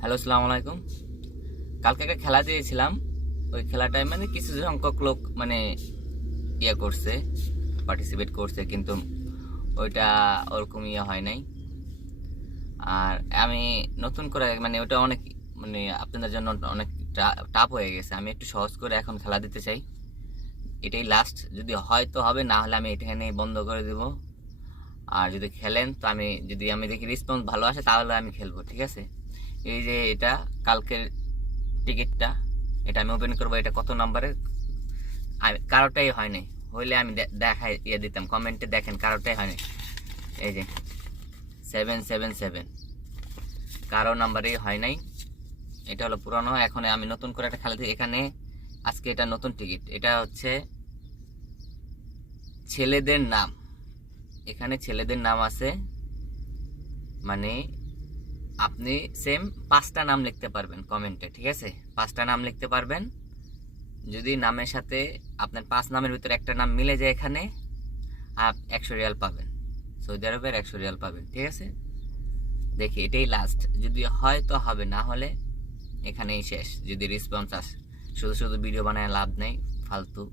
Hello, আসসালামু আলাইকুম। কালকে একটা খেলা দিয়েছিলাম। ওই খেলাটায় মানে কিছু সংখ্যক লোক মানে করছে, পার্টিসিপেট করছে, কিন্তু ওইটা ওরকম হয় নাই। আর আমি নতুন করে মানে ওটা অনেক মানে আপনাদের জন্য অনেক টাফ হয়ে গেছে। আমি একটু সহজ করে এখন খেলা দিতে চাই। এটাই লাস্ট, যদি হয় তো হবে, না হলে আমি এখানে বন্ধ করে দেব। আর যদি খেলেন তো আমি দেখি রেসপন্স ভালো আসে তাহলে আমি খেলবো, ঠিক আছে? এই যে এটা কালকের টিকিটটা, এটা আমি ওপেন করবো। এটা কত নাম্বারের? কারোটাই হয় নাই। হইলে আমি দেখাই দিতাম, কমেন্টে দেখেন কারোটাই হয় নাই। এই যে 777, কারো নাম্বারই হয় নাই। এটা হলো পুরানো। এখন আমি নতুন করে একটা খেলা দিই এখানে। আজকে এটা নতুন টিকিট, এটা হচ্ছে ছেলেদের নাম। এখানে ছেলেদের নাম আছে, মানে আপনি সেম 5টা নাম লিখতে পারবেন কমেন্টে, ঠিক আছে? 5টা নাম লিখতে পারবেন। যদি নামের সাথে আপনার 5 নামের ভিতরে একটা নাম মিলে যায় এখানে, 100 রিয়াল পাবেন। সৌদি আরবের 100 রিয়াল পাবেন, ঠিক আছে? দেখি এটাই লাস্ট, যদি হয় তো হবে, না হলে এখানেই শেষ। যদি রেসপন্স আসে, শুধু শুধু ভিডিও বানায় লাভ নেই, ফালতু।